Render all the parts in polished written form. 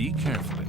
Be careful.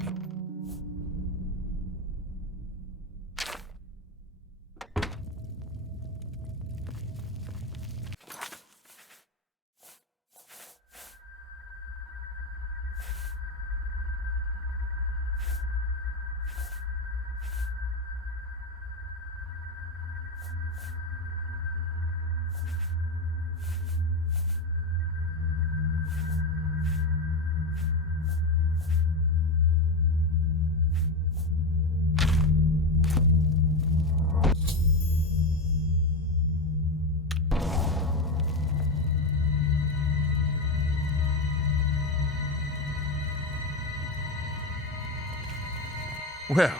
Well,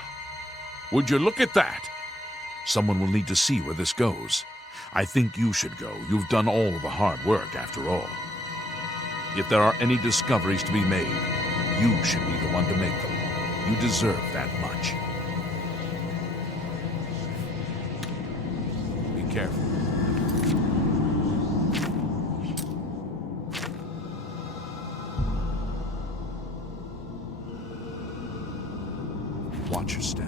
would you look at that? Someone will need to see where this goes. I think you should go. You've done all the hard work, after all. If there are any discoveries to be made, you should be the one to make them. You deserve that much. Be careful. Watch your step.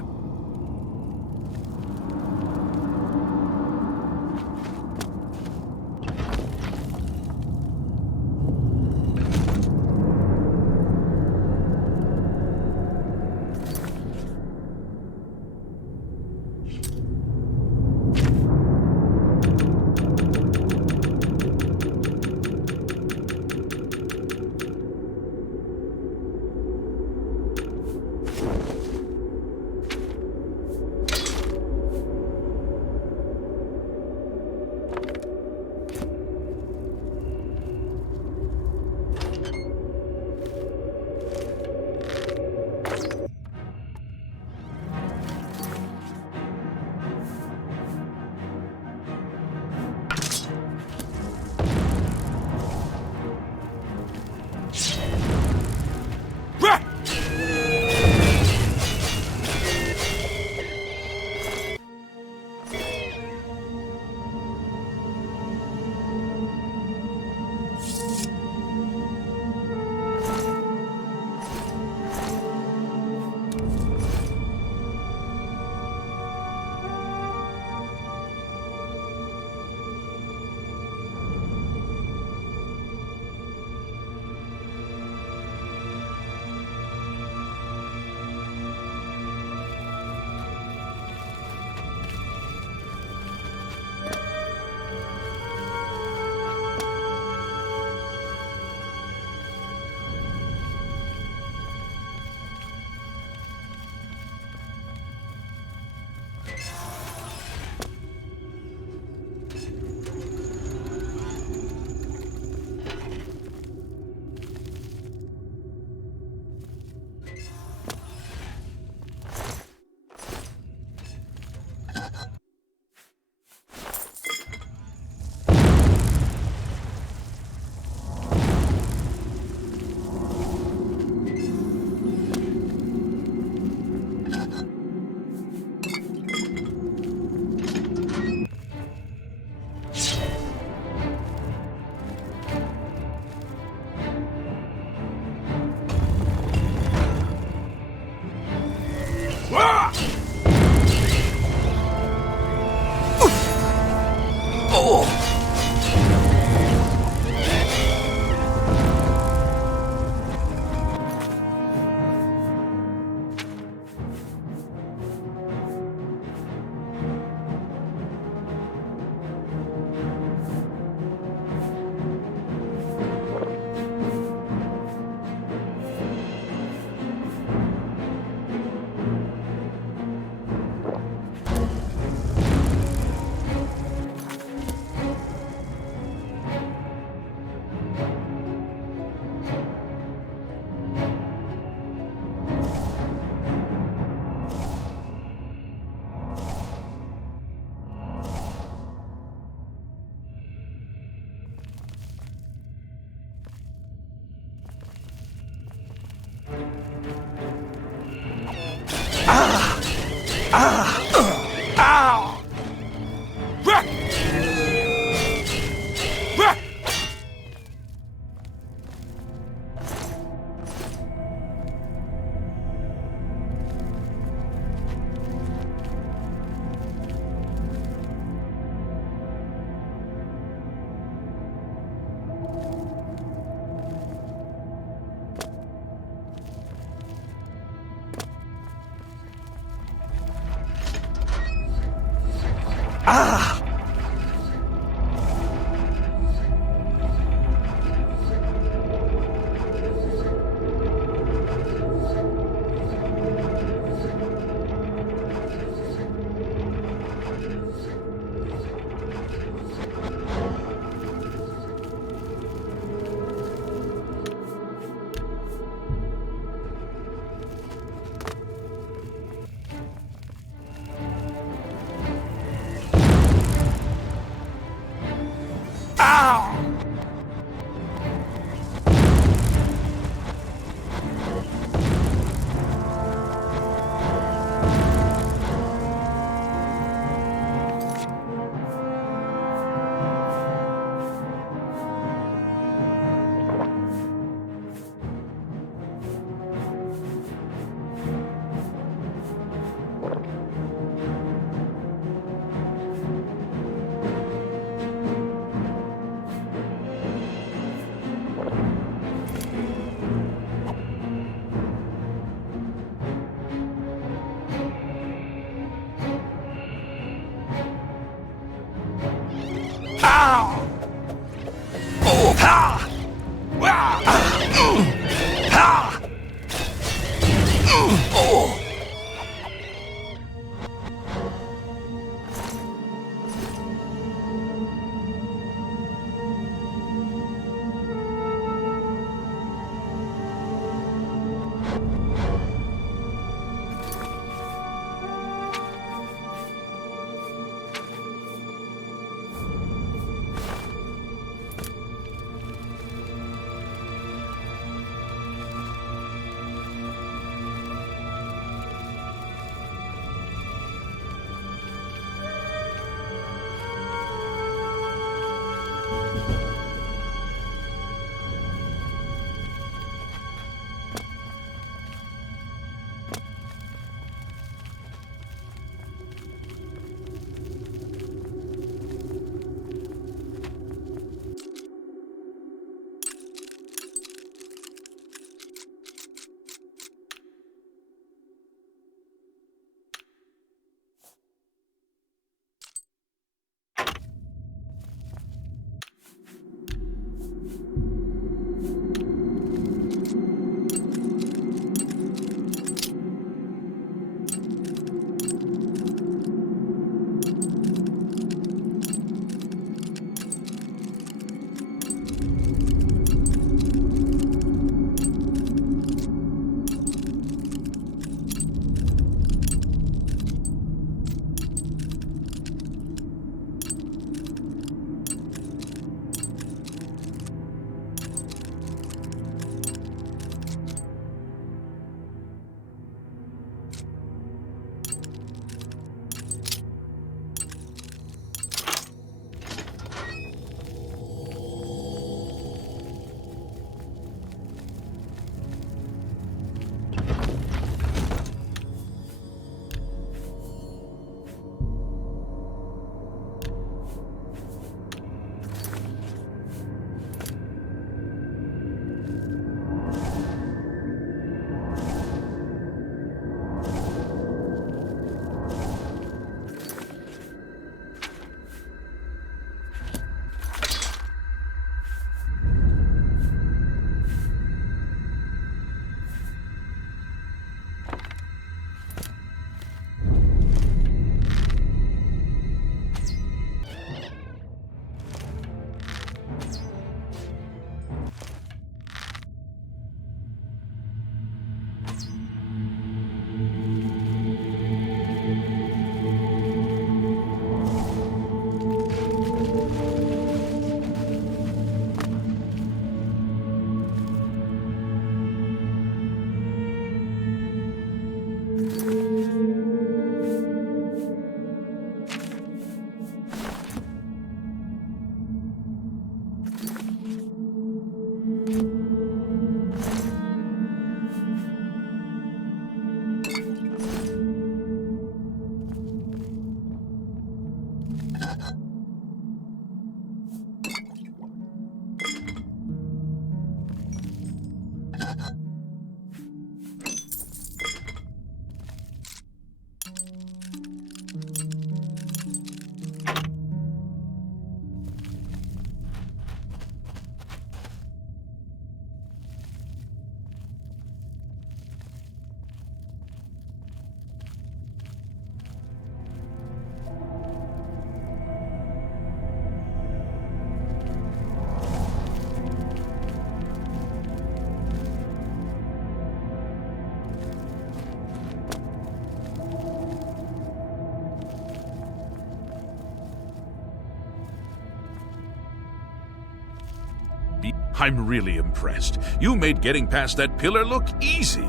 I'm really impressed. You made getting past that pillar look easy.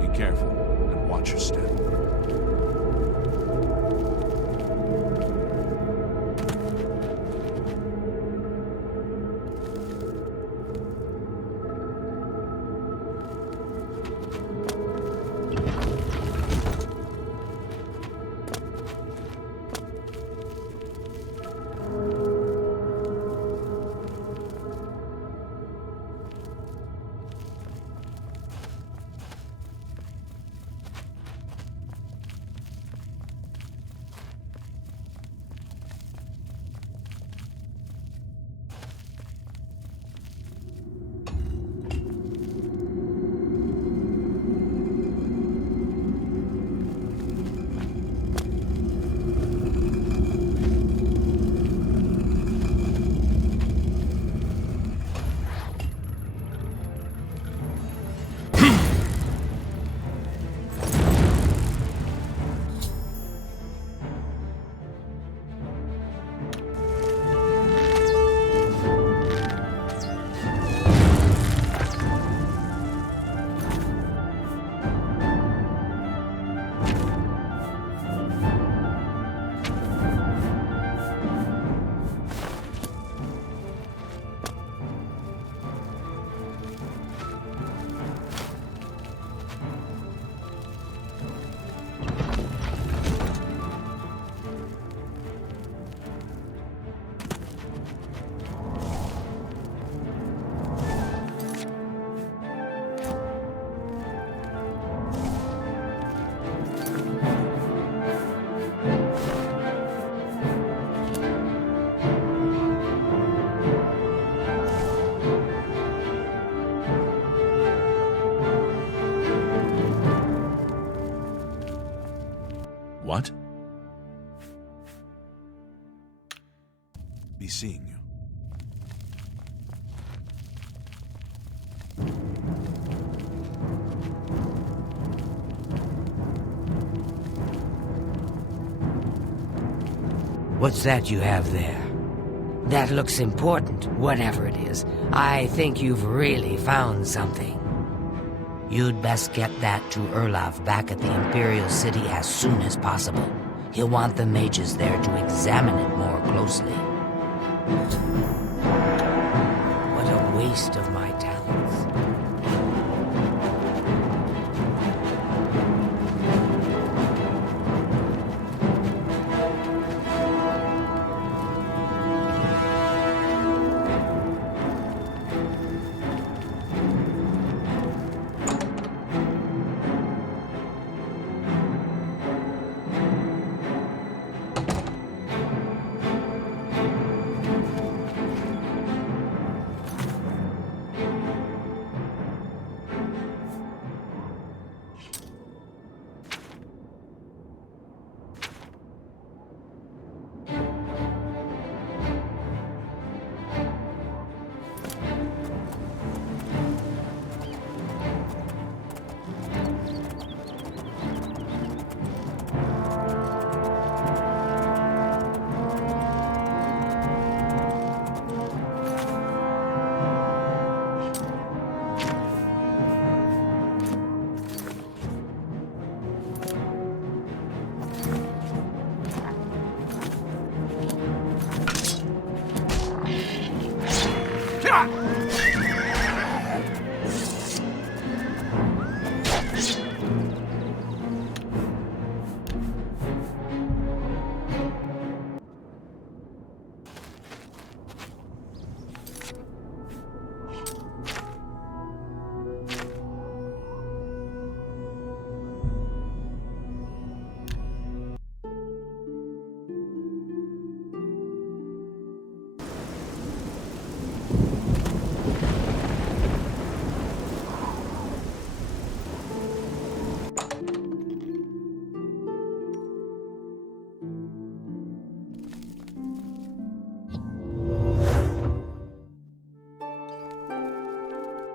Be careful and watch your step. What? Be seeing you. What's that you have there? That looks important, whatever it is. I think you've really found something. You'd best get that to Erlaf back at the Imperial City as soon as possible. He'll want the mages there to examine it more closely. What a waste of my talents.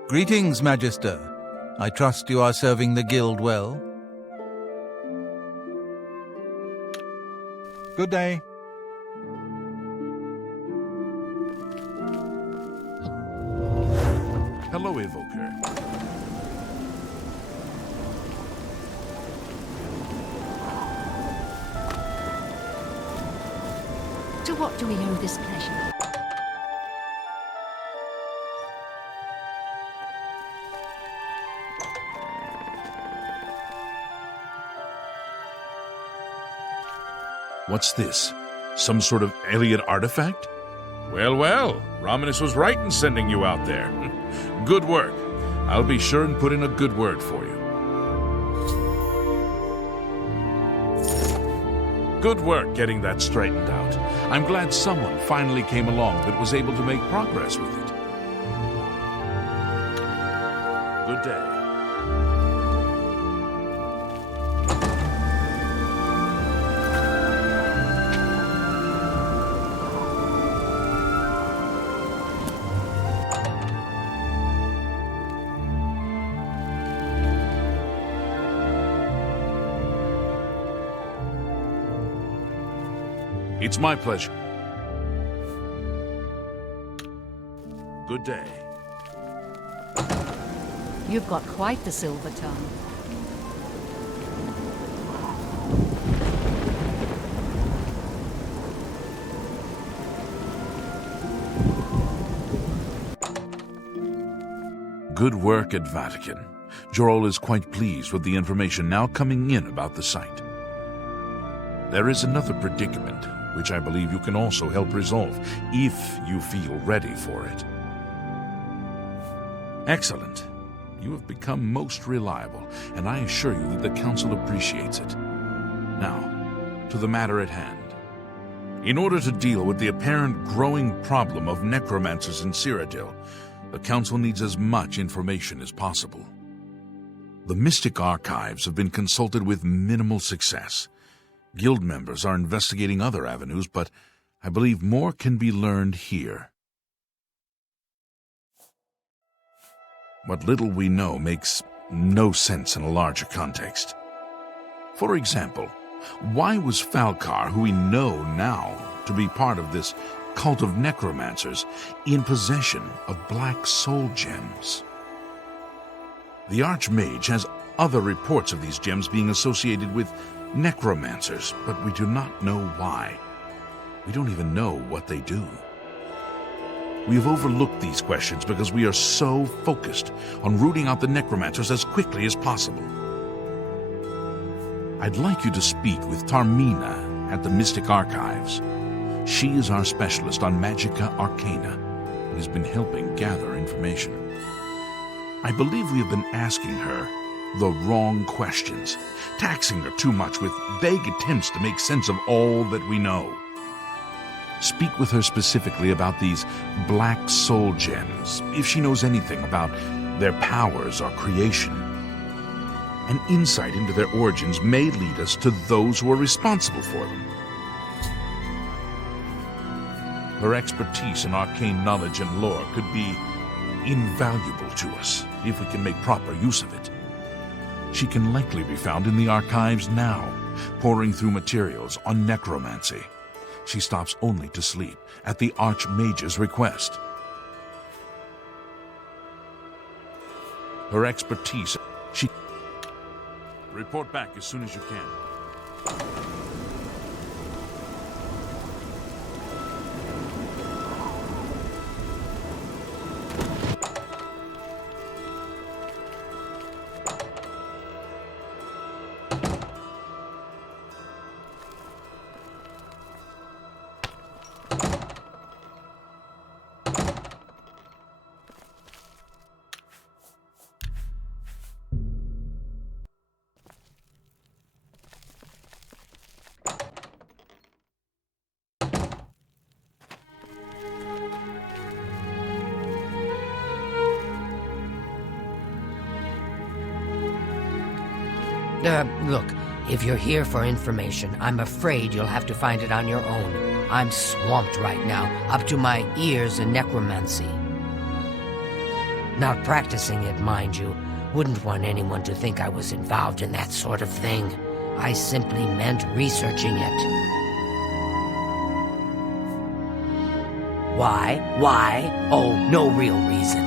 Greetings, Magister. I trust you are serving the guild well. Good day. Hello, Evoker. To what do we owe this pleasure? What's this? Some sort of alien artifact? Well, well, Romanus was right in sending you out there. Good work. I'll be sure and put in a good word for you. Good work getting that straightened out. I'm glad someone finally came along that was able to make progress with it. Good day. It's my pleasure. Good day. You've got quite the silver tongue. Good work at Vatican. Jorol is quite pleased with the information now coming in about the site. There is another predicament, which I believe you can also help resolve, if you feel ready for it. Excellent. You have become most reliable, and I assure you that the Council appreciates it. Now, to the matter at hand. In order to deal with the apparent growing problem of necromancers in Cyrodiil, the Council needs as much information as possible. The Mystic Archives have been consulted with minimal success. Guild members are investigating other avenues, but I believe more can be learned here. What little we know makes no sense in a larger context. For example, why was Falcar, who we know now to be part of this cult of necromancers, in possession of black soul gems? The Archmage has other reports of these gems being associated with necromancers, but we do not know why. We don't even know what they do. We have overlooked these questions because we are so focused on rooting out the necromancers as quickly as possible. I'd like you to speak with Tarmina at the Mystic Archives. She is our specialist on Magica Arcana and has been helping gather information. I believe we have been asking her the wrong questions, taxing her too much with vague attempts to make sense of all that we know. Speak with her specifically about these black soul gems, if she knows anything about their powers or creation. An insight into their origins may lead us to those who are responsible for them. Her expertise in arcane knowledge and lore could be invaluable to us if we can make proper use of it. She can likely be found in the archives now, poring through materials on necromancy. She stops only to sleep at the Archmage's request. Her expertise, she... Report back as soon as you can. Look, if you're here for information, I'm afraid you'll have to find it on your own. I'm swamped right now, up to my ears in necromancy. Not practicing it, mind you. Wouldn't want anyone to think I was involved in that sort of thing. I simply meant researching it. Why? Oh, no real reason.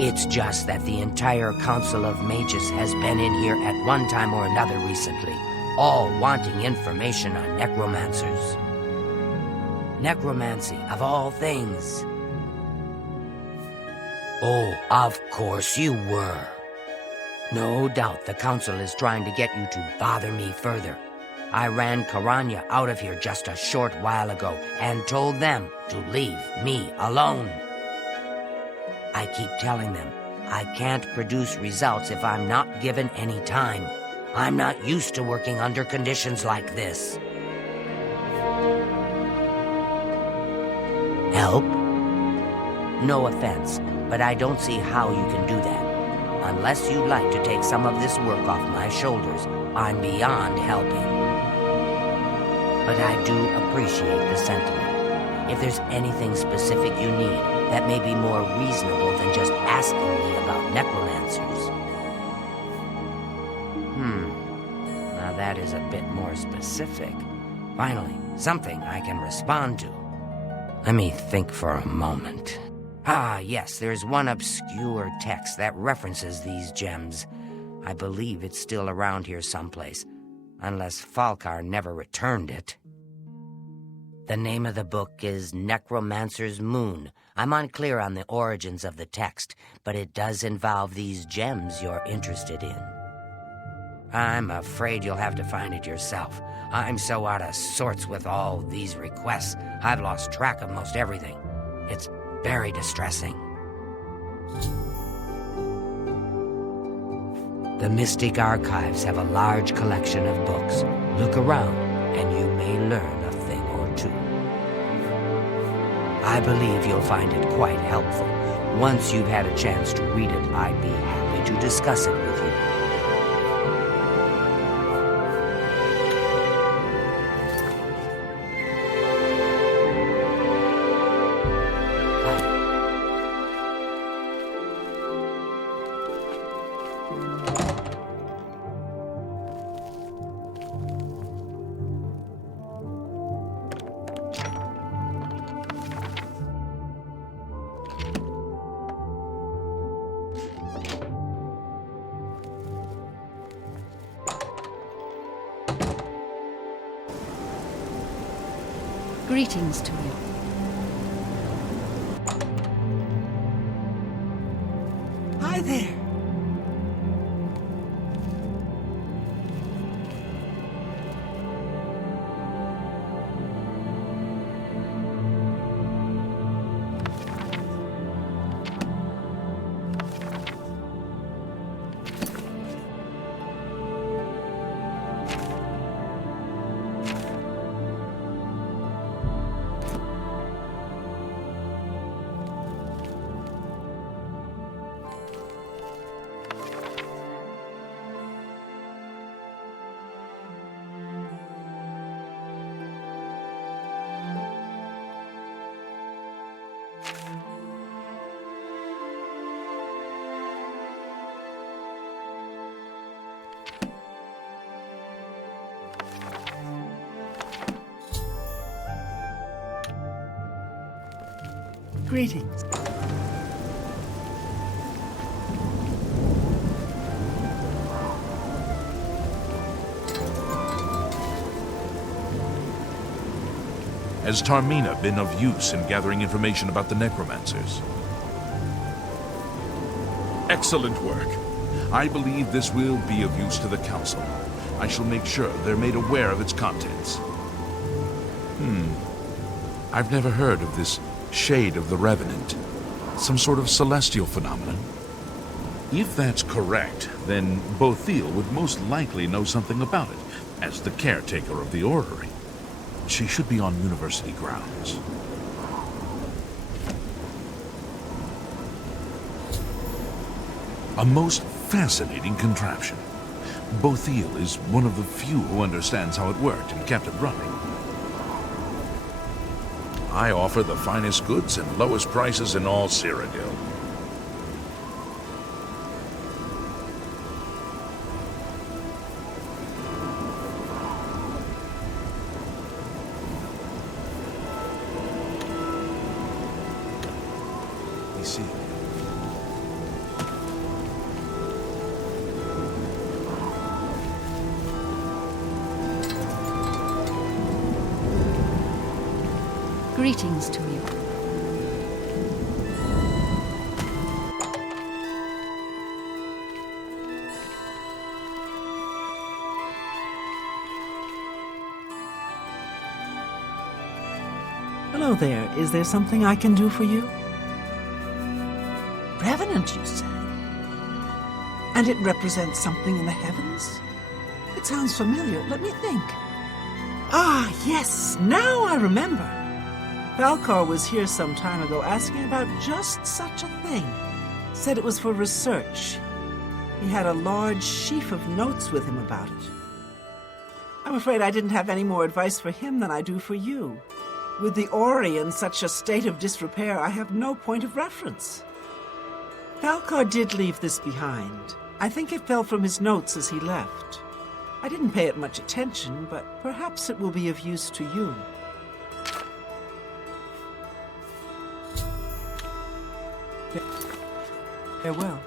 It's just that the entire Council of Mages has been in here at one time or another recently, all wanting information on necromancers. Necromancy, of all things. Oh, of course you were. No doubt the Council is trying to get you to bother me further. I ran Karanya out of here just a short while ago and told them to leave me alone. I keep telling them I can't produce results if I'm not given any time. I'm not used to working under conditions like this. Help? No offense, but I don't see how you can do that. Unless you'd like to take some of this work off my shoulders, I'm beyond helping. But I do appreciate the sentiment. If there's anything specific you need that may be more reasonable than just asking me about necromancers. Now that is a bit more specific. Finally, something I can respond to. Let me think for a moment. Ah, yes, there's one obscure text that references these gems. I believe it's still around here someplace, unless Falkar never returned it. The name of the book is Necromancer's Moon. I'm unclear on the origins of the text, but it does involve these gems you're interested in. I'm afraid you'll have to find it yourself. I'm so out of sorts with all these requests, I've lost track of most everything. It's very distressing. The Mystic Archives have a large collection of books. Look around, and you may learn a thing or two. I believe you'll find it quite helpful. Once you've had a chance to read it, I'd be happy to discuss it with you. Greetings to you. Hi there. Greetings. Has Tarmina been of use in gathering information about the necromancers? Excellent work. I believe this will be of use to the Council. I shall make sure they're made aware of its contents. I've never heard of this Shade of the Revenant. Some sort of celestial phenomenon? If that's correct, then Bothiel would most likely know something about it, as the caretaker of the orrery. She should be on university grounds. A most fascinating contraption. Bothiel is one of the few who understands how it worked and kept it running. I offer the finest goods and lowest prices in all Cyrodiil. We see. Greetings to you. Hello there. Is there something I can do for you? Revenant, you say? And it represents something in the heavens? It sounds familiar. Let me think. Ah, yes. Now I remember. Falcar was here some time ago asking about just such a thing. Said it was for research. He had a large sheaf of notes with him about it. I'm afraid I didn't have any more advice for him than I do for you. With the Ori in such a state of disrepair, I have no point of reference. Falcar did leave this behind. I think it fell from his notes as he left. I didn't pay it much attention, but perhaps it will be of use to you. Farewell.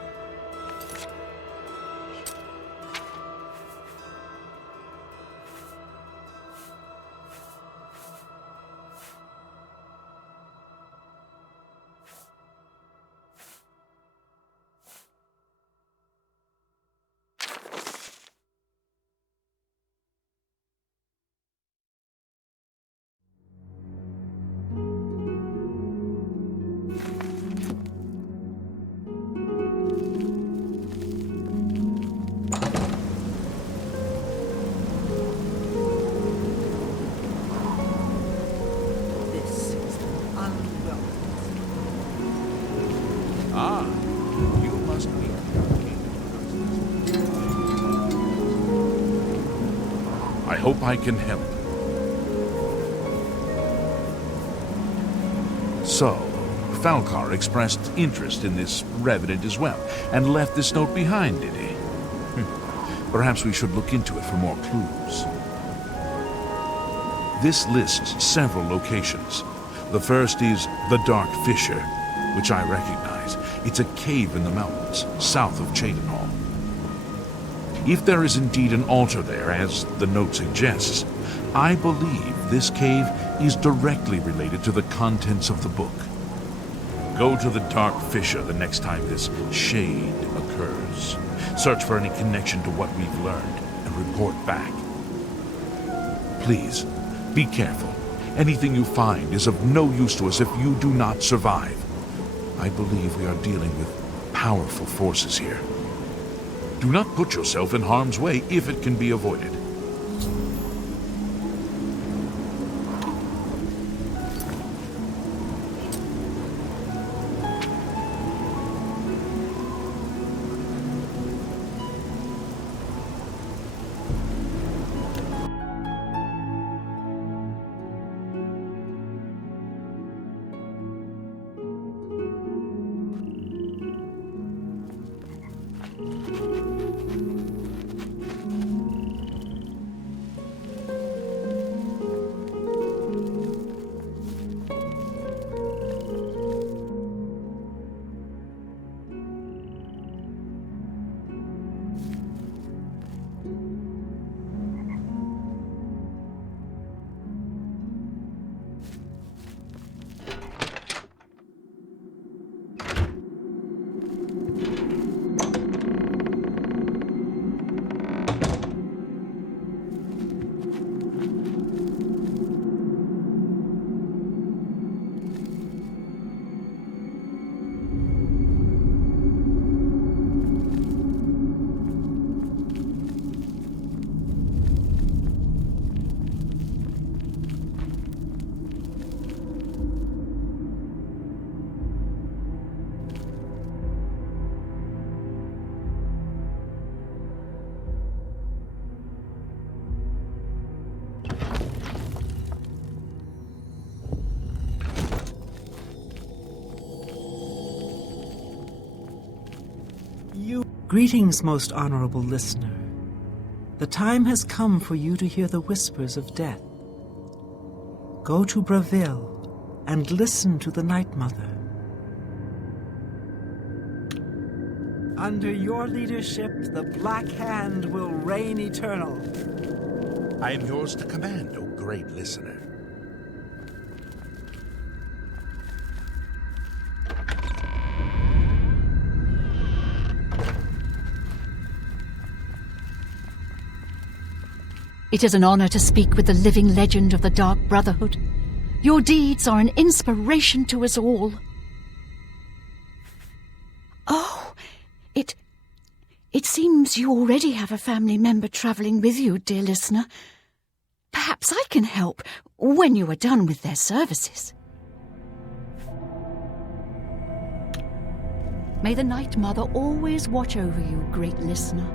Ah, you must be I hope I can help. So, Falcar expressed interest in this revenant as well, and left this note behind, did he? Perhaps we should look into it for more clues. This lists several locations. The first is the Dark Fissure, which I recognize. It's a cave in the mountains, south of Cheydinhal. If there is indeed an altar there, as the note suggests, I believe this cave is directly related to the contents of the book. Go to the Dark Fissure the next time this shade occurs. Search for any connection to what we've learned and report back. Please, be careful. Anything you find is of no use to us if you do not survive. I believe we are dealing with powerful forces here. Do not put yourself in harm's way if it can be avoided. Greetings, most honorable listener. The time has come for you to hear the whispers of death. Go to Bravil and listen to the Night Mother. Under your leadership, the Black Hand will reign eternal. I am yours to command, O great listener. It is an honor to speak with the living legend of the Dark Brotherhood. Your deeds are an inspiration to us all. Oh, it seems you already have a family member traveling with you, dear listener. Perhaps I can help when you are done with their services. May the Night Mother always watch over you, great listener.